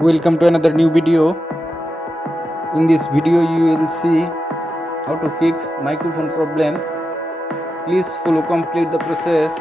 Welcome to another new video. In this video you will see how to fix microphone problem. Please follow complete the process.